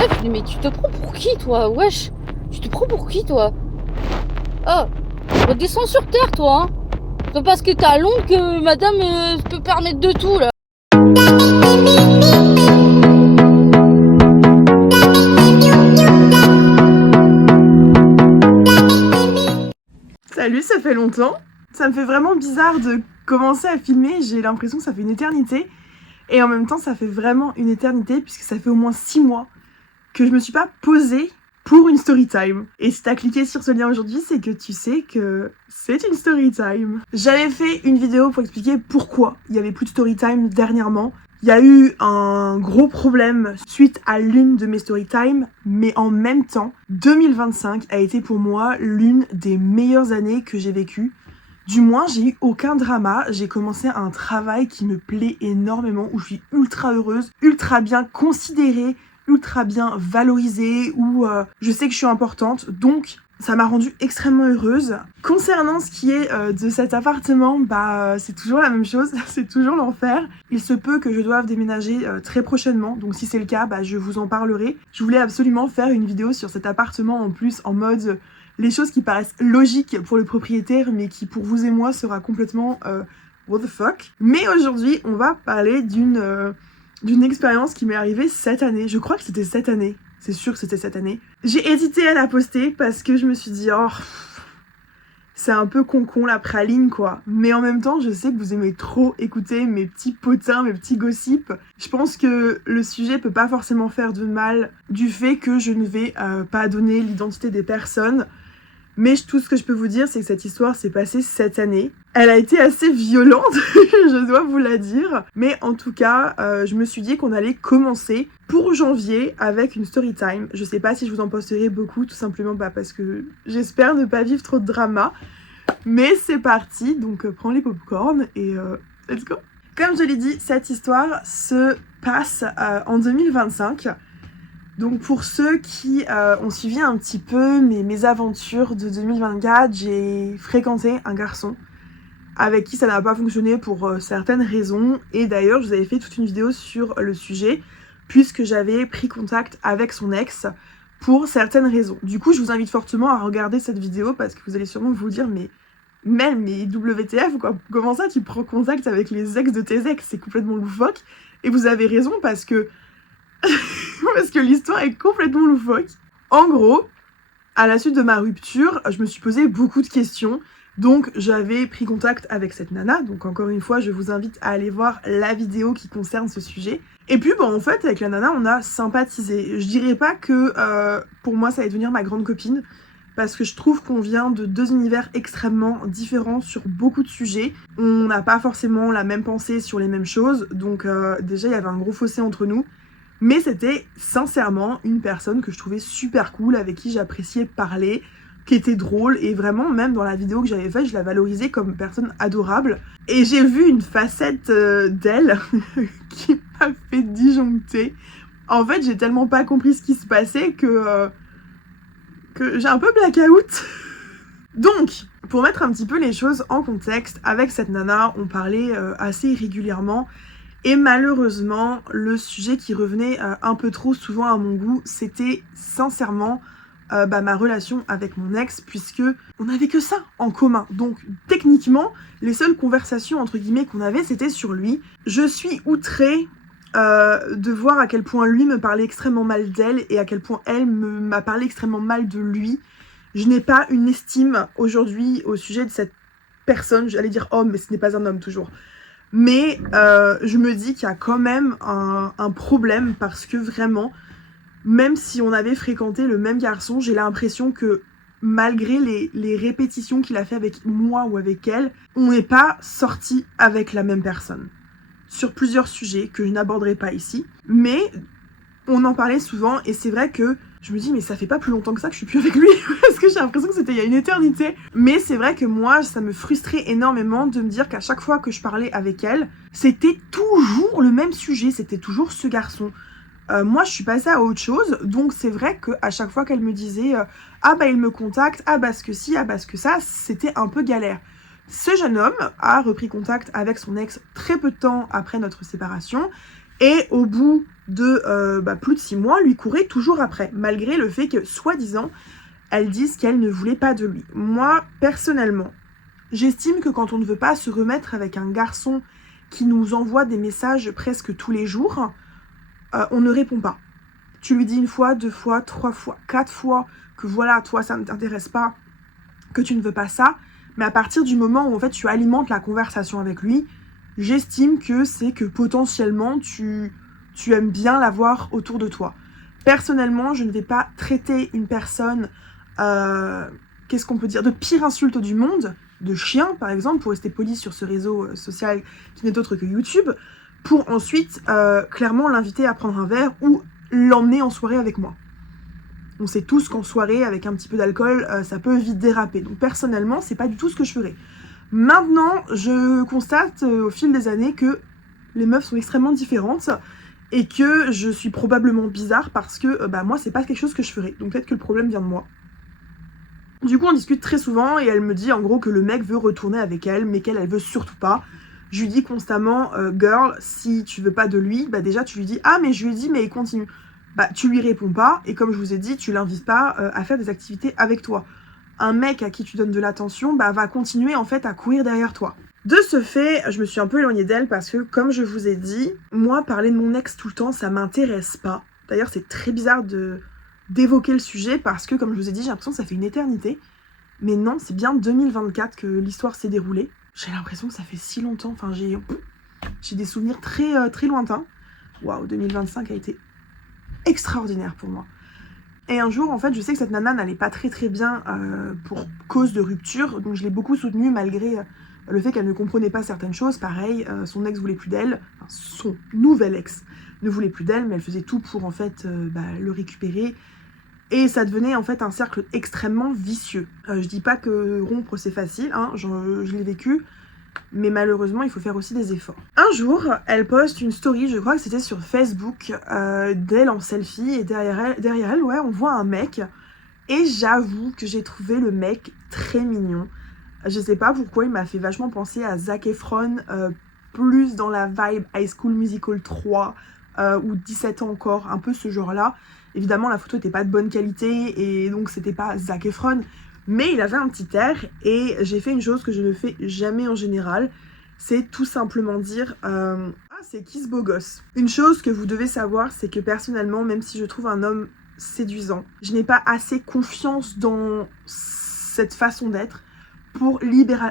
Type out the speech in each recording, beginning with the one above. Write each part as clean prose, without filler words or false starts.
meuf, je dis, mais tu te prends pour qui, toi? Wesh, tu te prends pour qui, toi? Oh, redescends sur terre, toi, hein. C'est pas parce que t'as longue que madame peut permettre de tout, là. Salut, ça fait longtemps. Ça me fait vraiment bizarre de commencer à filmer, j'ai l'impression que ça fait une éternité. Et en même temps, ça fait vraiment une éternité puisque ça fait au moins 6 mois que je me suis pas posée pour une story time. Et si t'as cliqué sur ce lien aujourd'hui, c'est que tu sais que c'est une story time. J'avais fait une vidéo pour expliquer pourquoi il y avait plus de story time dernièrement. Il y a eu un gros problème suite à l'une de mes story time, mais en même temps, 2025 a été pour moi l'une des meilleures années que j'ai vécues. Du moins, j'ai eu aucun drama, j'ai commencé un travail qui me plaît énormément, où je suis ultra heureuse, ultra bien considérée, ultra bien valorisée, où je sais que je suis importante, donc ça m'a rendue extrêmement heureuse. Concernant ce qui est de cet appartement, c'est toujours la même chose, c'est toujours l'enfer. Il se peut que je doive déménager très prochainement, donc si c'est le cas, je vous en parlerai. Je voulais absolument faire une vidéo sur cet appartement en plus, en mode les choses qui paraissent logiques pour le propriétaire, mais qui pour vous et moi sera complètement what the fuck. Mais aujourd'hui, on va parler d'une expérience qui m'est arrivée cette année. Je crois que c'était cette année. C'est sûr que c'était cette année. J'ai hésité à la poster parce que je me suis dit, c'est un peu con la praline quoi. Mais en même temps, je sais que vous aimez trop écouter mes petits potins, mes petits gossips. Je pense que le sujet peut pas forcément faire de mal du fait que je ne vais pas donner l'identité des personnes. Mais tout ce que je peux vous dire, c'est que cette histoire s'est passée cette année. Elle a été assez violente, je dois vous la dire. Mais en tout cas, je me suis dit qu'on allait commencer pour janvier avec une story time. Je sais pas si je vous en posterai beaucoup, tout simplement parce que j'espère ne pas vivre trop de drama. Mais c'est parti, donc prends les popcorn et let's go. Comme je l'ai dit, cette histoire se passe en 2025. Donc pour ceux qui ont suivi un petit peu mes aventures de 2024, j'ai fréquenté un garçon avec qui ça n'a pas fonctionné pour certaines raisons. Et d'ailleurs, je vous avais fait toute une vidéo sur le sujet, puisque j'avais pris contact avec son ex pour certaines raisons. Du coup, je vous invite fortement à regarder cette vidéo, parce que vous allez sûrement vous dire, mais WTF quoi, comment ça tu prends contact avec les ex de tes ex? C'est complètement loufoque. Et vous avez raison, parce que l'histoire est complètement loufoque. En gros, à la suite de ma rupture, je me suis posé beaucoup de questions. Donc j'avais pris contact avec cette nana. Donc encore une fois, je vous invite à aller voir la vidéo qui concerne ce sujet. Et puis en fait, avec la nana, on a sympathisé. Je dirais pas que pour moi, ça va devenir ma grande copine. Parce que je trouve qu'on vient de deux univers extrêmement différents sur beaucoup de sujets. On n'a pas forcément la même pensée sur les mêmes choses. Donc déjà, il y avait un gros fossé entre nous. Mais c'était sincèrement une personne que je trouvais super cool, avec qui j'appréciais parler, qui était drôle, et vraiment même dans la vidéo que j'avais faite, je la valorisais comme personne adorable. Et j'ai vu une facette d'elle qui m'a fait disjoncter. En fait, j'ai tellement pas compris ce qui se passait que j'ai un peu blackout. Donc, pour mettre un petit peu les choses en contexte, avec cette nana, on parlait assez régulièrement. Et malheureusement, le sujet qui revenait un peu trop souvent à mon goût, c'était sincèrement ma relation avec mon ex, puisque on n'avait que ça en commun. Donc techniquement, les seules conversations entre guillemets qu'on avait, c'était sur lui. Je suis outrée de voir à quel point lui me parlait extrêmement mal d'elle et à quel point elle m'a parlé extrêmement mal de lui. Je n'ai pas une estime aujourd'hui au sujet de cette personne. J'allais dire homme, mais ce n'est pas un homme toujours. Mais je me dis qu'il y a quand même un problème, parce que vraiment, même si on avait fréquenté le même garçon, j'ai l'impression que malgré les répétitions qu'il a fait avec moi ou avec elle, on n'est pas sorti avec la même personne. Sur plusieurs sujets que je n'aborderai pas ici, mais on en parlait souvent, et c'est vrai que je me dis, mais ça fait pas plus longtemps que ça que je suis plus avec lui, parce que j'ai l'impression que c'était il y a une éternité. Mais c'est vrai que moi, ça me frustrait énormément de me dire qu'à chaque fois que je parlais avec elle, c'était toujours le même sujet, c'était toujours ce garçon. Moi, je suis passée à autre chose, donc c'est vrai qu'à chaque fois qu'elle me disait il me contacte, ce que si, ce que ça, c'était un peu galère. Ce jeune homme a repris contact avec son ex très peu de temps après notre séparation, Et au bout de plus de 6 mois, lui courait toujours après, malgré le fait que, soi-disant, elle dise qu'elle ne voulait pas de lui. Moi, personnellement, j'estime que quand on ne veut pas se remettre avec un garçon qui nous envoie des messages presque tous les jours, on ne répond pas. Tu lui dis 1 fois, 2 fois, 3 fois, 4 fois que voilà, toi ça ne t'intéresse pas, que tu ne veux pas ça, mais à partir du moment où en fait tu alimentes la conversation avec lui, j'estime que c'est que potentiellement tu aimes bien l'avoir autour de toi. Personnellement, je ne vais pas traiter une personne, qu'est-ce qu'on peut dire, de pire insulte du monde, de chien par exemple, pour rester poli sur ce réseau social qui n'est autre que YouTube, pour ensuite clairement l'inviter à prendre un verre ou l'emmener en soirée avec moi. On sait tous qu'en soirée, avec un petit peu d'alcool, ça peut vite déraper. Donc personnellement, c'est pas du tout ce que je ferais. Maintenant, je constate au fil des années que les meufs sont extrêmement différentes et que je suis probablement bizarre parce que moi, c'est pas quelque chose que je ferais. Donc peut-être que le problème vient de moi. Du coup, on discute très souvent et elle me dit en gros que le mec veut retourner avec elle, mais qu'elle veut surtout pas. Je lui dis constamment, girl, si tu veux pas de lui, déjà tu lui dis, ah mais je lui ai dit mais il continue. Tu lui réponds pas, et comme je vous ai dit, tu l'invites pas à faire des activités avec toi. Un mec à qui tu donnes de l'attention, va continuer en fait à courir derrière toi. De ce fait, je me suis un peu éloignée d'elle parce que, comme je vous ai dit, moi, parler de mon ex tout le temps, ça m'intéresse pas. D'ailleurs, c'est très bizarre d'évoquer le sujet parce que, comme je vous ai dit, j'ai l'impression que ça fait une éternité. Mais non, c'est bien 2024 que l'histoire s'est déroulée. J'ai l'impression que ça fait si longtemps, enfin j'ai des souvenirs très, très lointains. Waouh, 2025 a été extraordinaire pour moi. Et un jour, en fait, je sais que cette nana n'allait pas très très bien pour cause de rupture, donc je l'ai beaucoup soutenue malgré le fait qu'elle ne comprenait pas certaines choses. Pareil, son ex voulait plus d'elle, enfin, son nouvel ex ne voulait plus d'elle, mais elle faisait tout pour en fait le récupérer. Et ça devenait en fait un cercle extrêmement vicieux. Je dis pas que rompre c'est facile, hein, je l'ai vécu, mais malheureusement il faut faire aussi des efforts. Un jour, elle poste une story, je crois que c'était sur Facebook, d'elle en selfie, et derrière elle, ouais, on voit un mec, et j'avoue que j'ai trouvé le mec très mignon. Je sais pas pourquoi, il m'a fait vachement penser à Zac Efron, plus dans la vibe High School Musical 3, ou 17 ans encore, un peu ce genre-là. Évidemment, la photo n'était pas de bonne qualité, et donc c'était pas Zac Efron, mais il avait un petit air, et j'ai fait une chose que je ne fais jamais en général, c'est tout simplement dire ah, c'est qui ce beau gosse. Une chose que vous devez savoir, c'est que personnellement, même si je trouve un homme séduisant, je n'ai pas assez confiance dans cette façon d'être pour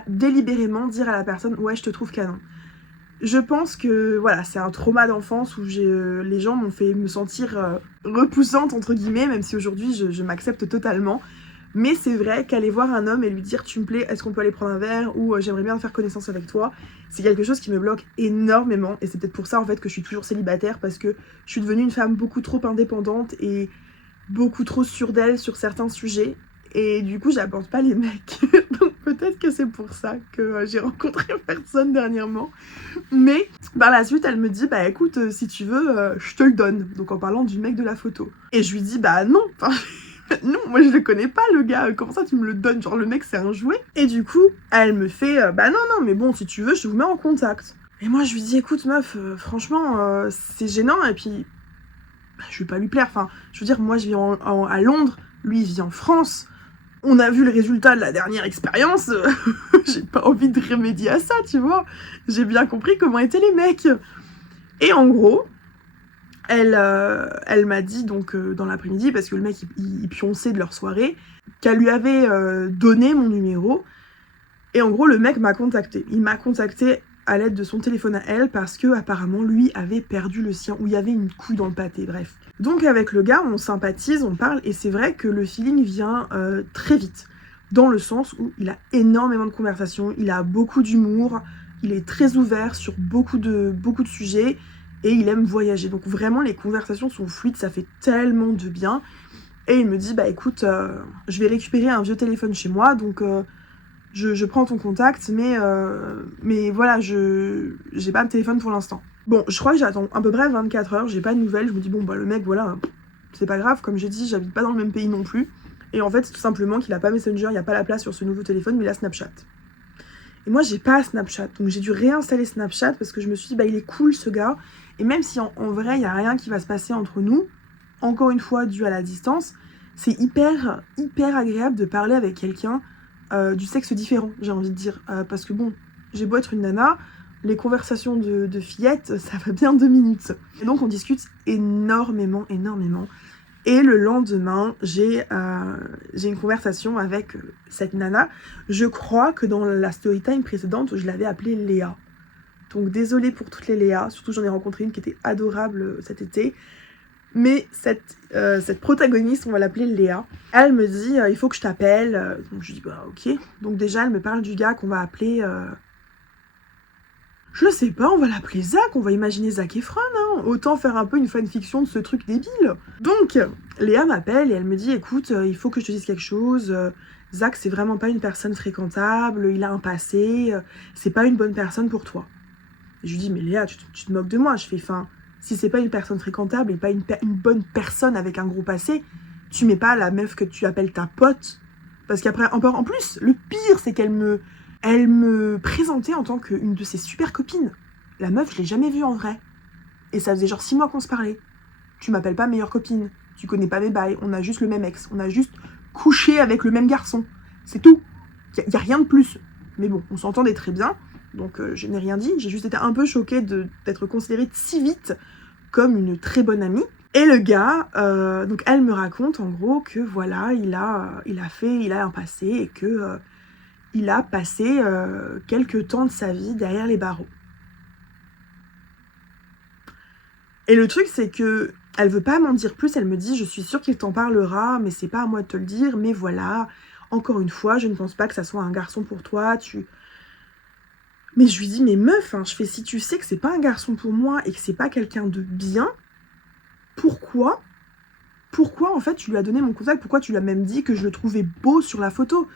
délibérément dire à la personne ouais, je te trouve canon. Je pense que voilà, c'est un trauma d'enfance où les gens m'ont fait me sentir repoussante entre guillemets, même si aujourd'hui je m'accepte totalement. Mais c'est vrai qu'aller voir un homme et lui dire tu me plais, est-ce qu'on peut aller prendre un verre, ou j'aimerais bien faire connaissance avec toi, c'est quelque chose qui me bloque énormément. Et c'est peut-être pour ça en fait que je suis toujours célibataire, parce que je suis devenue une femme beaucoup trop indépendante et beaucoup trop sûre d'elle sur certains sujets. Et du coup, j'aborde pas les mecs. Donc peut-être que c'est pour ça que j'ai rencontré personne dernièrement. Mais par la suite, elle me dit écoute, si tu veux, je te le donne. Donc en parlant du mec de la photo. Et je lui dis non. Enfin, non, moi je le connais pas le gars. Comment ça tu me le donnes? Genre le mec c'est un jouet. Et du coup, elle me fait non, mais bon, si tu veux, je vous mets en contact. Et moi je lui dis écoute meuf, franchement, c'est gênant. Et puis, je vais pas lui plaire. Enfin, je veux dire, moi je vis à Londres, lui il vit en France. On a vu le résultat de la dernière expérience, j'ai pas envie de remédier à ça, tu vois. J'ai bien compris comment étaient les mecs. Et en gros, elle m'a dit, donc dans l'après-midi, parce que le mec il pionçait de leur soirée, qu'elle lui avait donné mon numéro. Et en gros, le mec m'a contacté. Il m'a contacté à l'aide de son téléphone à elle, parce que apparemment lui avait perdu le sien, ou il y avait une couille dans le pâté, bref. Donc avec le gars, on sympathise, on parle, et c'est vrai que le feeling vient très vite, dans le sens où il a énormément de conversations, il a beaucoup d'humour, il est très ouvert sur beaucoup de sujets, et il aime voyager. Donc vraiment, les conversations sont fluides, ça fait tellement de bien. Et il me dit, écoute, je vais récupérer un vieux téléphone chez moi, donc je prends ton contact, mais voilà, j'ai pas de téléphone pour l'instant. Bon, je crois que j'attends à peu près 24 heures, j'ai pas de nouvelles, je me dis bon le mec voilà, c'est pas grave, comme j'ai dit, j'habite pas dans le même pays non plus. Et en fait, c'est tout simplement qu'il a pas Messenger, il y a pas la place sur ce nouveau téléphone, mais il a Snapchat. Et moi, j'ai pas Snapchat. Donc, j'ai dû réinstaller Snapchat parce que je me suis dit, bah, il est cool, ce gars. Et même si en vrai, il n'y a rien qui va se passer entre nous, encore une fois, dû à la distance, c'est hyper agréable de parler avec quelqu'un du sexe différent, j'ai envie de dire. Parce que bon, j'ai beau être une nana, les conversations de fillettes, ça va bien 2 minutes. Et donc, on discute énormément. Et le lendemain, j'ai une conversation avec cette nana. Je crois que dans la story time précédente, je l'avais appelée Léa. Donc désolée pour toutes les Léa, surtout j'en ai rencontré une qui était adorable cet été. Mais cette protagoniste, on va l'appeler Léa, elle me dit il faut que je t'appelle. Donc je dis bah ok. Donc déjà elle me parle du gars qu'on va appeler... Je sais pas, on va l'appeler Zach, on va imaginer Zac Efron, hein. Autant faire un peu une fanfiction de ce truc débile. Donc, Léa m'appelle et elle me dit, écoute, il faut que je te dise quelque chose. Zach, c'est vraiment pas une personne fréquentable, il a un passé, c'est pas une bonne personne pour toi. Et je lui dis, mais Léa, tu te moques de moi. Je fais, si c'est pas une personne fréquentable et pas une bonne personne avec un gros passé, tu mets pas la meuf que tu appelles ta pote. Parce qu'après, en plus, le pire, c'est qu'elle me présentait en tant qu'une de ses super copines. La meuf, je l'ai jamais vue en vrai. Et ça faisait genre 6 mois qu'on se parlait. Tu m'appelles pas meilleure copine. Tu connais pas mes bails. On a juste le même ex. On a juste couché avec le même garçon. C'est tout. Y a rien de plus. Mais bon, on s'entendait très bien. Donc je n'ai rien dit. J'ai juste été un peu choquée d'être considérée si vite comme une très bonne amie. Et le gars, donc elle me raconte en gros que voilà, il a un passé et que... il a passé quelques temps de sa vie derrière les barreaux. Et le truc, c'est que elle veut pas m'en dire plus. Elle me dit, je suis sûre qu'il t'en parlera, mais c'est pas à moi de te le dire. Mais voilà, encore une fois, je ne pense pas que ça soit un garçon pour toi. Mais je lui dis, mais meuf, hein, je fais, si tu sais que c'est pas un garçon pour moi et que c'est pas quelqu'un de bien, pourquoi en fait tu lui as donné mon contact? Pourquoi tu lui as même dit que je le trouvais beau sur la photo?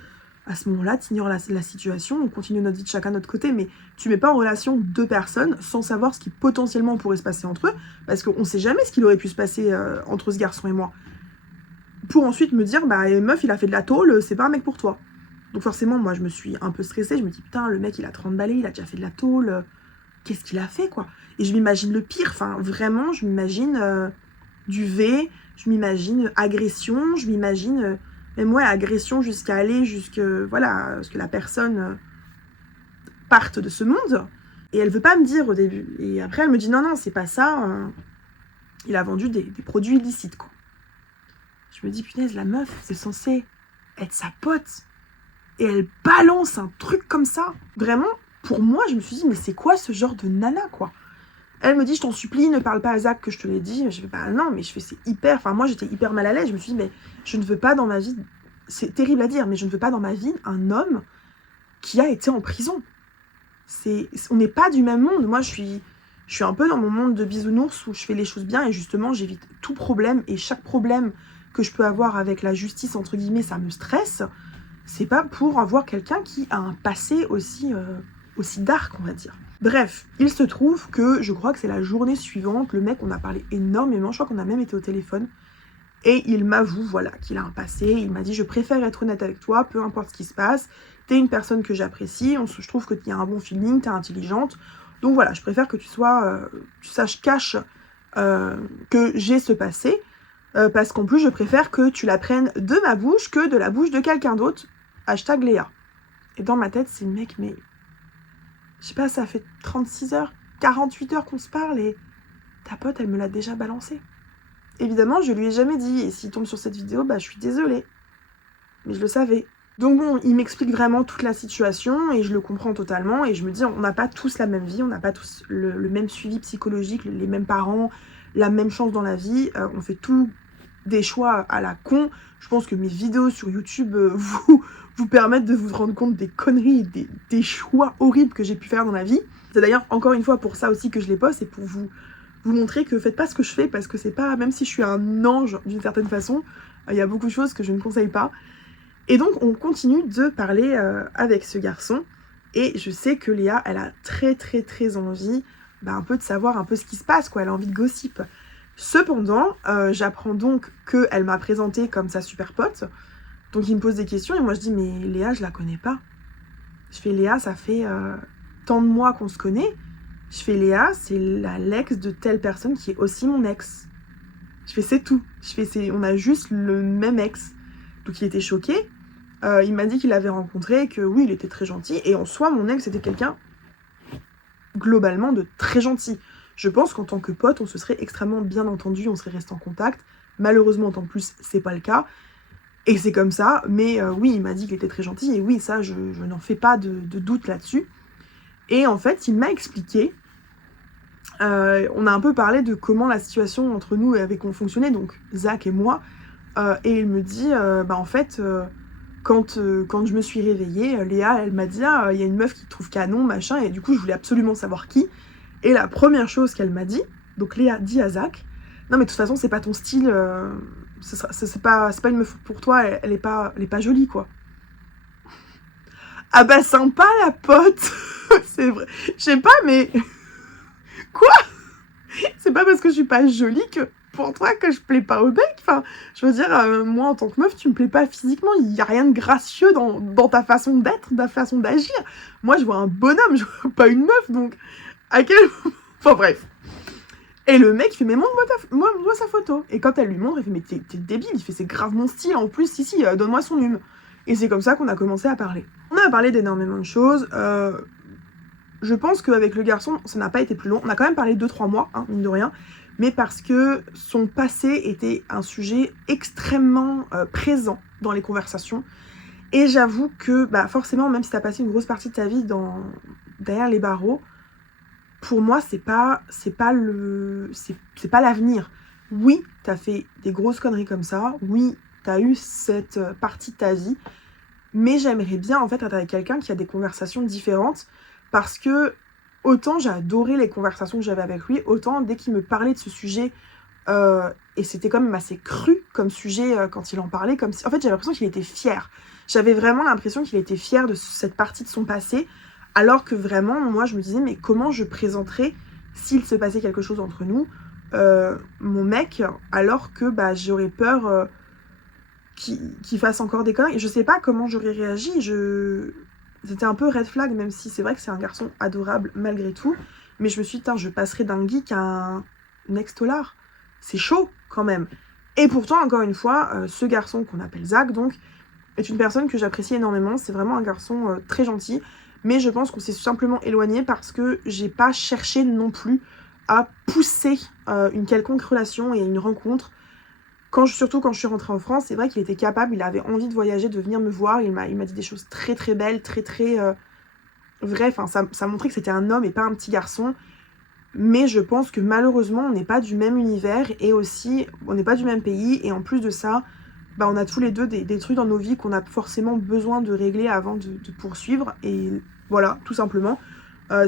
À ce moment-là, tu ignores la situation, on continue notre vie de chacun de notre côté, mais tu mets pas en relation 2 personnes sans savoir ce qui potentiellement pourrait se passer entre eux, parce qu'on sait jamais ce qu'il aurait pu se passer entre ce garçon et moi. Pour ensuite me dire, bah meuf, il a fait de la tôle, c'est pas un mec pour toi. Donc forcément, moi, je me suis un peu stressée, je me dis, putain, le mec, il a 30 balais, il a déjà fait de la tôle, qu'est-ce qu'il a fait, quoi? Et je m'imagine le pire, enfin, vraiment, je m'imagine du V, je m'imagine agression, je m'imagine... Mais moi, agression jusqu'à aller voilà, ce que la personne parte de ce monde. Et elle veut pas me dire au début. Et après, elle me dit, non, c'est pas ça. Il a vendu des produits illicites, quoi. Je me dis, punaise, la meuf, c'est censé être sa pote. Et elle balance un truc comme ça. Vraiment, pour moi, je me suis dit, mais c'est quoi ce genre de nana, quoi? Elle me dit, je t'en supplie, ne parle pas à Zach que je te l'ai dit. Je fais, bah non, mais je fais, c'est hyper... Enfin, moi, j'étais hyper mal à l'aise. Je me suis dit, mais je ne veux pas dans ma vie... C'est terrible à dire, mais je ne veux pas dans ma vie un homme qui a été en prison. On n'est pas du même monde. Moi, je suis un peu dans mon monde de bisounours où je fais les choses bien et justement, j'évite tout problème. Et chaque problème que je peux avoir avec la justice, entre guillemets, ça me stresse. C'est pas pour avoir quelqu'un qui a un passé aussi dark, on va dire. Bref, il se trouve que je crois que c'est la journée suivante, le mec, on a parlé énormément, je crois qu'on a même été au téléphone, et il m'avoue, voilà, qu'il a un passé, il m'a dit, je préfère être honnête avec toi, peu importe ce qui se passe, t'es une personne que j'apprécie, je trouve qu'il y a un bon feeling, t'es intelligente, donc voilà, je préfère que tu saches cache que j'ai ce passé, parce qu'en plus, je préfère que tu l'apprennes de ma bouche que de la bouche de quelqu'un d'autre, #Léa. Et dans ma tête, c'est mec, mais... Je sais pas, ça fait 36 heures, 48 heures qu'on se parle et ta pote, elle me l'a déjà balancé. Évidemment, je lui ai jamais dit, et s'il tombe sur cette vidéo, bah je suis désolée. Mais je le savais. Donc bon, il m'explique vraiment toute la situation, et je le comprends totalement, et je me dis, on n'a pas tous la même vie, on n'a pas tous le même suivi psychologique, les mêmes parents, la même chance dans la vie, on fait tous des choix à la con. Je pense que mes vidéos sur YouTube vous permettent de vous rendre compte des conneries, des choix horribles que j'ai pu faire dans la vie. C'est d'ailleurs encore une fois pour ça aussi que je les poste, et pour vous montrer que faites pas ce que je fais, parce que c'est pas, même si je suis un ange d'une certaine façon, il y a beaucoup de choses que je ne conseille pas. Et donc on continue de parler avec ce garçon, et je sais que Léa, elle a très envie un peu de savoir un peu ce qui se passe, quoi. Elle a envie de gossip. Cependant, j'apprends donc qu'elle m'a présenté comme sa super pote, donc il me pose des questions, et moi je dis, mais Léa, je la connais pas. Je fais Léa, ça fait tant de mois qu'on se connaît. Je fais Léa, c'est l'ex de telle personne qui est aussi mon ex. Je fais c'est tout. On a juste le même ex. Donc il était choqué. Il m'a dit qu'il l'avait rencontré, que oui, il était très gentil. Et en soi, mon ex était quelqu'un globalement de très gentil. Je pense qu'en tant que pote, on se serait extrêmement bien entendu, on serait resté en contact. Malheureusement, en tant que plus, c'est pas le cas. Et c'est comme ça, mais oui, il m'a dit qu'il était très gentil, et oui, ça, je n'en fais pas de doute là-dessus. Et en fait, il m'a expliqué, on a un peu parlé de comment la situation entre nous avait fonctionné, donc Zach et moi, et il me dit, en fait, quand je me suis réveillée, Léa, elle m'a dit, il y a une meuf qui te trouve canon, machin, et du coup, je voulais absolument savoir qui. Et la première chose qu'elle m'a dit, donc Léa dit à Zach, non mais de toute façon, c'est pas ton style, c'est pas une meuf pour toi, elle est pas jolie, quoi. Ah bah sympa la pote. C'est vrai. Je sais pas, mais... Quoi? C'est pas parce que je suis pas jolie que pour toi que je plais pas au mec. Enfin, je veux dire, moi en tant que meuf, tu me plais pas physiquement. Il y a rien de gracieux dans ta façon d'être, ta façon d'agir. Moi, je vois un bonhomme, je vois pas une meuf, donc... À quel... Enfin bref. Et le mec, il fait, mais montre-moi sa photo. Et quand elle lui montre, il fait, mais t'es débile. Il fait, c'est grave mon style. En plus, si, donne-moi son hume. Et c'est comme ça qu'on a commencé à parler. On a parlé d'énormément de choses. Je pense qu'avec le garçon, ça n'a pas été plus long. On a quand même parlé 2-3 mois, hein, mine de rien. Mais parce que son passé était un sujet extrêmement présent dans les conversations. Et j'avoue que, forcément, même si t'as passé une grosse partie de ta vie derrière les barreaux, pour moi, c'est pas l'avenir. Oui, t'as fait des grosses conneries comme ça. Oui, t'as eu cette partie de ta vie. Mais j'aimerais bien, en fait, être avec quelqu'un qui a des conversations différentes. Parce que, autant j'ai adoré les conversations que j'avais avec lui, autant dès qu'il me parlait de ce sujet, et c'était quand même assez cru comme sujet quand il en parlait, comme si... En fait, j'avais l'impression qu'il était fier. J'avais vraiment l'impression qu'il était fier de cette partie de son passé. Alors que vraiment, moi, je me disais, mais comment je présenterais, s'il se passait quelque chose entre nous, mon mec, alors que j'aurais peur qu'il fasse encore des conneries. Je sais pas comment j'aurais réagi, c'était un peu red flag, même si c'est vrai que c'est un garçon adorable malgré tout, mais je me suis dit, je passerai d'un geek à un ex-tolard. C'est chaud, quand même. Et pourtant, encore une fois, ce garçon qu'on appelle Zach, donc, est une personne que j'apprécie énormément. C'est vraiment un garçon très gentil. Mais je pense qu'on s'est simplement éloigné parce que j'ai pas cherché non plus à pousser une quelconque relation et une rencontre. Surtout quand je suis rentrée en France, c'est vrai qu'il était capable, il avait envie de voyager, de venir me voir. Il m'a dit des choses très très belles, très très vraies. Enfin, ça montrait que c'était un homme et pas un petit garçon. Mais je pense que malheureusement, on n'est pas du même univers et aussi, on n'est pas du même pays. Et en plus de ça, on a tous les deux des trucs dans nos vies qu'on a forcément besoin de régler avant de poursuivre. Et voilà, tout simplement.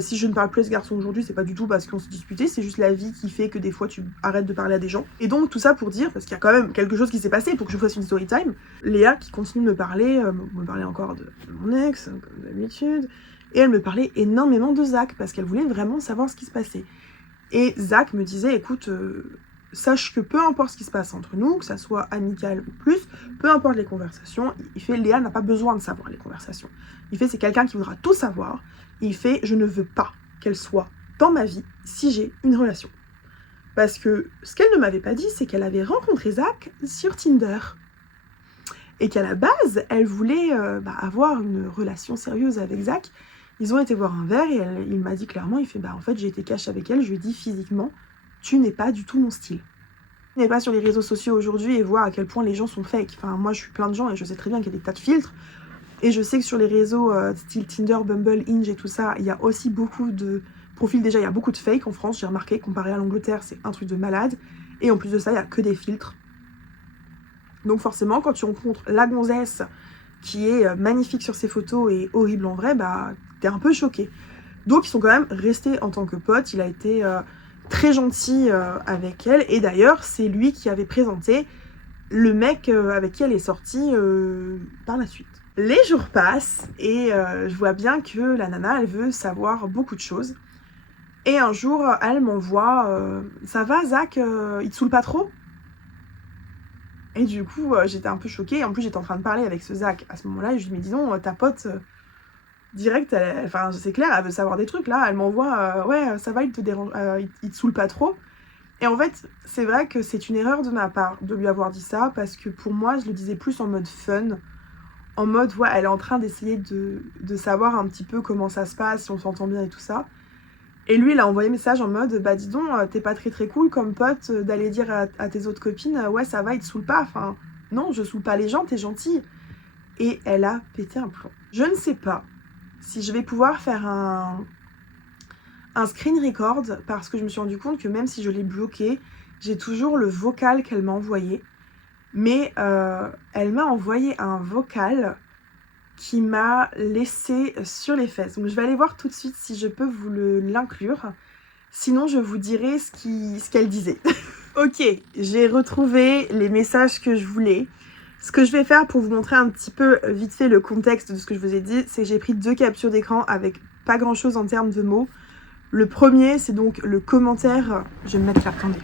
Si je ne parle plus à ce garçon aujourd'hui, c'est pas du tout parce qu'on s'est disputé, c'est juste la vie qui fait que des fois tu arrêtes de parler à des gens. Et donc tout ça pour dire, parce qu'il y a quand même quelque chose qui s'est passé pour que je fasse une story time, Léa qui continue de me parler encore de mon ex, comme d'habitude, et elle me parlait énormément de Zach, parce qu'elle voulait vraiment savoir ce qui se passait. Et Zach me disait, écoute, sache que peu importe ce qui se passe entre nous, que ça soit amical ou plus, peu importe les conversations, il fait, Léa n'a pas besoin de savoir les conversations. Il fait, c'est quelqu'un qui voudra tout savoir. Il fait, je ne veux pas qu'elle soit dans ma vie si j'ai une relation. Parce que ce qu'elle ne m'avait pas dit, c'est qu'elle avait rencontré Zach sur Tinder. Et qu'à la base, elle voulait avoir une relation sérieuse avec Zach. Ils ont été boire un verre et il m'a dit clairement, il fait, en fait, j'ai été cash avec elle, je lui ai dit physiquement, tu n'es pas du tout mon style. Tu n'es pas sur les réseaux sociaux aujourd'hui et voir à quel point les gens sont fake. Enfin, moi, je suis plein de gens et je sais très bien qu'il y a des tas de filtres. Et je sais que sur les réseaux style Tinder, Bumble, Hinge et tout ça, il y a aussi beaucoup de profils. Déjà, il y a beaucoup de fake en France, j'ai remarqué, comparé à l'Angleterre, c'est un truc de malade. Et en plus de ça, il n'y a que des filtres. Donc forcément, quand tu rencontres la gonzesse qui est magnifique sur ses photos et horrible en vrai, t'es un peu choqué. Donc ils sont quand même restés en tant que potes, il a été très gentil avec elle. Et d'ailleurs, c'est lui qui avait présenté le mec avec qui elle est sortie par la suite. Les jours passent et je vois bien que la nana, elle veut savoir beaucoup de choses. Et un jour, elle m'envoie ça va, Zach, il te saoule pas trop? Et du coup, j'étais un peu choquée. En plus, j'étais en train de parler avec ce Zach à ce moment-là. Et je lui dis, mais dis donc, ta pote, direct, enfin, c'est clair, elle veut savoir des trucs, là, elle m'envoie, ouais, ça va, il te dérange, il te saoule pas trop. Et en fait, c'est vrai que c'est une erreur de ma part de lui avoir dit ça, parce que pour moi, je le disais plus en mode fun, en mode, ouais, elle est en train d'essayer de savoir un petit peu comment ça se passe, si on s'entend bien et tout ça. Et lui, il a envoyé message en mode, bah dis donc, t'es pas très très cool comme pote d'aller dire à tes autres copines, ouais, ça va, il te saoule pas, enfin, non, je saoule pas les gens, t'es gentille. Et elle a pété un plomb. Je ne sais pas si je vais pouvoir faire un screen record, parce que je me suis rendu compte que même si je l'ai bloqué, j'ai toujours le vocal qu'elle m'a envoyé. Mais elle m'a envoyé un vocal qui m'a laissé sur les fesses. Donc je vais aller voir tout de suite si je peux vous l'inclure. Sinon je vous dirai ce qu'elle disait. Ok, j'ai retrouvé les messages que je voulais. Ce que je vais faire pour vous montrer un petit peu vite fait le contexte de ce que je vous ai dit, c'est que j'ai pris 2 captures d'écran avec pas grand chose en termes de mots. Le premier, c'est donc le commentaire. Je vais me mettre là, attendez.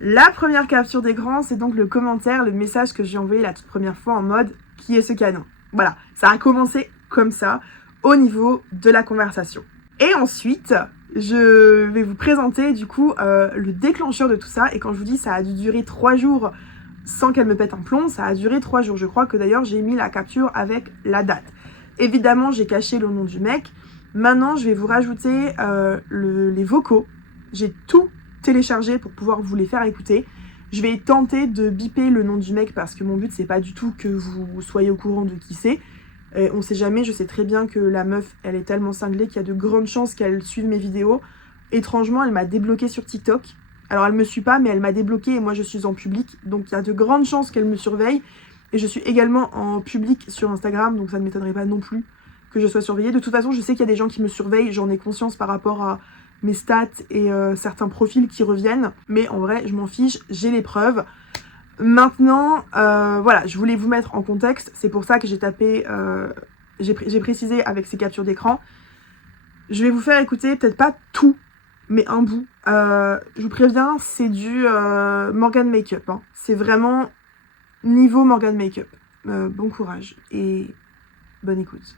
La première capture d'écran, c'est donc le commentaire, le message que j'ai envoyé la toute première fois en mode « Qui est ce canon ?» Voilà, ça a commencé comme ça, au niveau de la conversation. Et ensuite, je vais vous présenter du coup le déclencheur de tout ça. Et quand je vous dis ça a dû durer 3 jours sans qu'elle me pète un plomb, ça a duré 3 jours. Je crois que d'ailleurs j'ai mis la capture avec la date. Évidemment, j'ai caché le nom du mec. Maintenant, je vais vous rajouter les vocaux. J'ai tout téléchargé pour pouvoir vous les faire écouter. Je vais tenter de biper le nom du mec parce que mon but c'est pas du tout que vous soyez au courant de qui c'est. On sait jamais, je sais très bien que la meuf elle est tellement cinglée qu'il y a de grandes chances qu'elle suive mes vidéos. Étrangement elle m'a débloqué sur TikTok. Alors elle me suit pas mais elle m'a débloqué et moi je suis en public. Donc il y a de grandes chances qu'elle me surveille. Et je suis également en public sur Instagram, donc ça ne m'étonnerait pas non plus que je sois surveillée. De toute façon je sais qu'il y a des gens qui me surveillent, j'en ai conscience par rapport à mes stats et certains profils qui reviennent, mais en vrai je m'en fiche, j'ai les preuves. Maintenant voilà, je voulais vous mettre en contexte, c'est pour ça que j'ai tapé j'ai précisé avec ces captures d'écran. Je vais vous faire écouter, peut-être pas tout, mais un bout. Je vous préviens, c'est du Morgan Makeup, hein. C'est vraiment niveau Morgan Makeup. Bon courage et bonne écoute.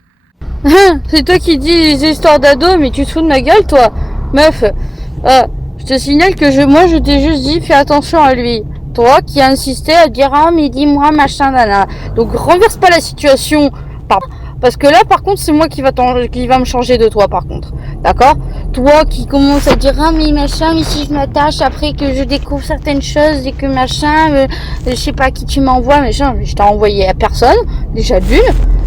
C'est toi qui dis les histoires d'ado, mais tu te fous de ma gueule, toi. Meuf, je te signale que moi, je t'ai juste dit, fais attention à lui. Toi qui as insisté à dire, ah, mais dis-moi, machin, nana. Donc, renverse pas la situation. Parce que là, par contre, c'est moi qui va me changer de toi, par contre. D'accord? Toi qui commence à dire, ah, mais machin, mais si je m'attache après que je découvre certaines choses et que machin, je sais pas qui tu m'envoies, machin, mais je t'ai envoyé à personne, déjà d'une.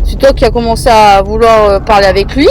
C'est toi qui as commencé à vouloir parler avec lui.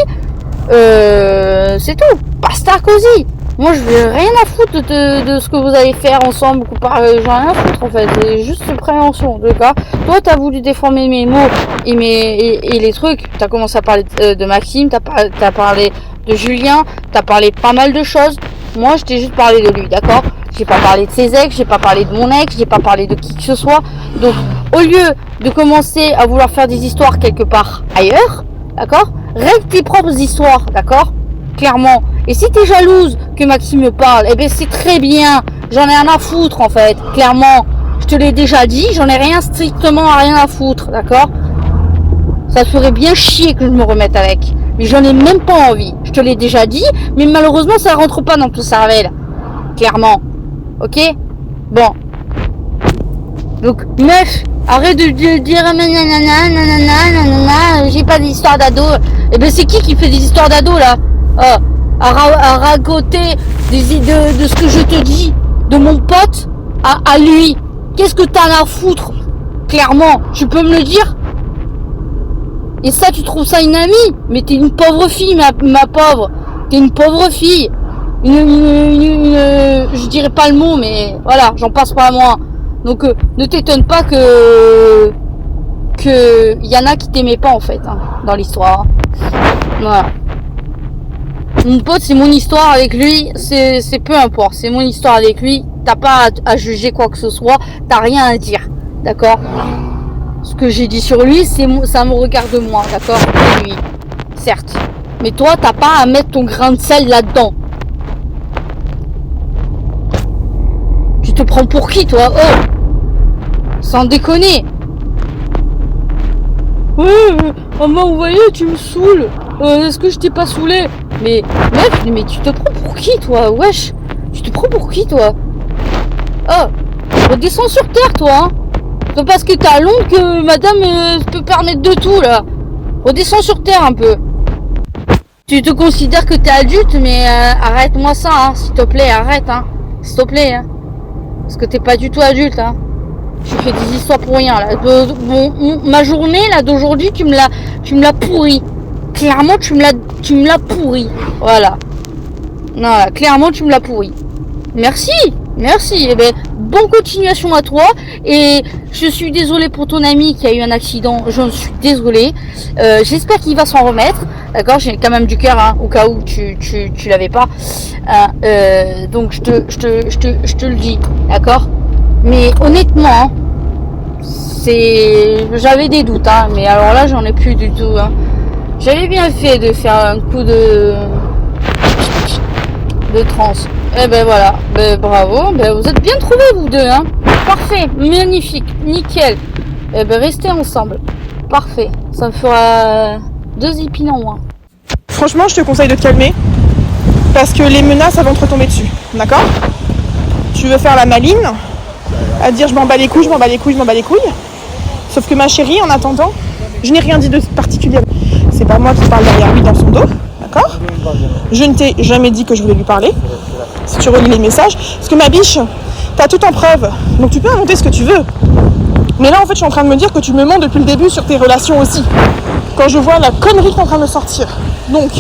C'est tout. Basta cosy. Moi, je veux rien à foutre de ce que vous allez faire ensemble. J'en ai rien à foutre, en fait. C'est juste une prévention, d'accord? Toi, t'as voulu déformer mes mots et les trucs. T'as commencé à parler de Maxime, t'as parlé de Julien, t'as parlé pas mal de choses. Moi, je t'ai juste parlé de lui, d'accord? J'ai pas parlé de ses ex, j'ai pas parlé de mon ex, j'ai pas parlé de qui que ce soit. Donc, au lieu de commencer à vouloir faire des histoires quelque part ailleurs, d'accord? Règle tes propres histoires, d'accord? Clairement. Et si t'es jalouse que Maxime me parle, eh ben c'est très bien. J'en ai rien à foutre, en fait. Clairement. Je te l'ai déjà dit, j'en ai strictement rien à foutre, d'accord? Ça ferait bien chier que je me remette avec. Mais j'en ai même pas envie. Je te l'ai déjà dit, mais malheureusement, ça rentre pas dans ton cervelle. Clairement. Ok? Bon. Donc, meuf, arrête de dire nanana, nanana, nanana, j'ai pas d'histoire d'ado. Eh ben, c'est qui fait des histoires d'ado, là? À ragoter de ce que je te dis, de mon pote à lui. Qu'est-ce que t'en as à foutre? Clairement, tu peux me le dire? Et ça, tu trouves ça une amie? Mais t'es une pauvre fille, ma pauvre. T'es une pauvre fille. Je dirais pas le mot, mais voilà, j'en passe pas à moi. Donc, ne t'étonne pas que y en a qui t'aimaient pas, en fait, hein, dans l'histoire. Voilà. Mon pote, c'est mon histoire avec lui, c'est peu importe, c'est mon histoire avec lui, t'as pas à juger quoi que ce soit, t'as rien à dire, d'accord? Ce que j'ai dit sur lui, ça me regarde moi, d'accord? Et lui, certes. Mais toi, t'as pas à mettre ton grain de sel là-dedans. Tu te prends pour qui, toi? Oh! Sans déconner! Ouais, on m'a envoyé, tu me saoules! Est-ce que je t'ai pas saoulé? Mais meuf, mais tu te prends pour qui toi? Wesh, tu te prends pour qui toi? Oh, redescends sur terre toi, hein. C'est parce que t'as l'onde que madame peut permettre de tout là. Redescends sur terre un peu. Tu te considères que t'es adulte, mais arrête-moi ça, hein, s'il te plaît, arrête, hein, s'il te plaît, hein. Parce que t'es pas du tout adulte, hein. Tu fais des histoires pour rien là. Ma journée là d'aujourd'hui, tu me l'as pourri. Clairement, tu me l'as pourri. Voilà. Non, là, clairement, tu me l'as pourri. Merci. Eh ben, bonne continuation à toi. Et je suis désolée pour ton ami qui a eu un accident. Je suis désolée. J'espère qu'il va s'en remettre. D'accord, j'ai quand même du cœur, hein, au cas où tu l'avais pas. Donc je te le dis, d'accord. Mais honnêtement, j'avais des doutes, hein, mais alors là j'en ai plus du tout. Hein. J'avais bien fait de faire un coup de trans. Eh ben voilà, ben, bravo, ben, vous êtes bien trouvés vous deux, hein. Parfait, magnifique, nickel. Eh ben restez ensemble. Parfait, ça me fera 2 épines en moins. Franchement, je te conseille de te calmer. Parce que les menaces vont te retomber dessus. D'accord? Tu veux faire la maline, à dire je m'en bats les couilles. Sauf que ma chérie, en attendant, je n'ai rien dit de particulier. C'est pas moi qui parle derrière lui dans son dos. D'accord? Je ne t'ai jamais dit que je voulais lui parler. Si tu relis les messages. Parce que ma biche, t'as tout en preuve. Donc tu peux inventer ce que tu veux. Mais là, en fait, je suis en train de me dire que tu me mens depuis le début sur tes relations aussi. Quand je vois la connerie que t'es en train de me sortir. Donc,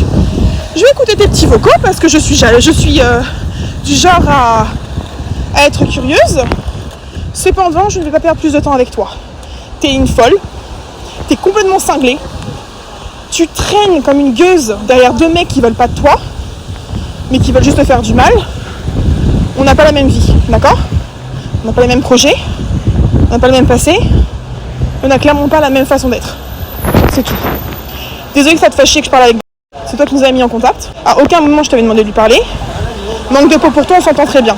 je vais écouter tes petits vocaux parce que je suis du genre à être curieuse. Cependant, je ne vais pas perdre plus de temps avec toi. T'es une folle. T'es complètement cinglée. Tu traînes comme une gueuse derrière 2 mecs qui veulent pas de toi, mais qui veulent juste te faire du mal. On n'a pas la même vie, d'accord? On n'a pas les mêmes projets. On n'a pas le même passé. On n'a clairement pas la même façon d'être. C'est tout. Désolée que ça te fasse chier que je parle avec. C'est toi qui nous as mis en contact. À aucun moment je t'avais demandé de lui parler. Manque de peau pour toi, on s'entend très bien.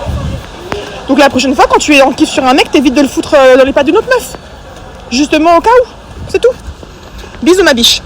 Donc la prochaine fois, quand tu es en kiff sur un mec, t'évites de le foutre dans les pattes d'une autre meuf. Justement au cas où. C'est tout. Bisous ma biche.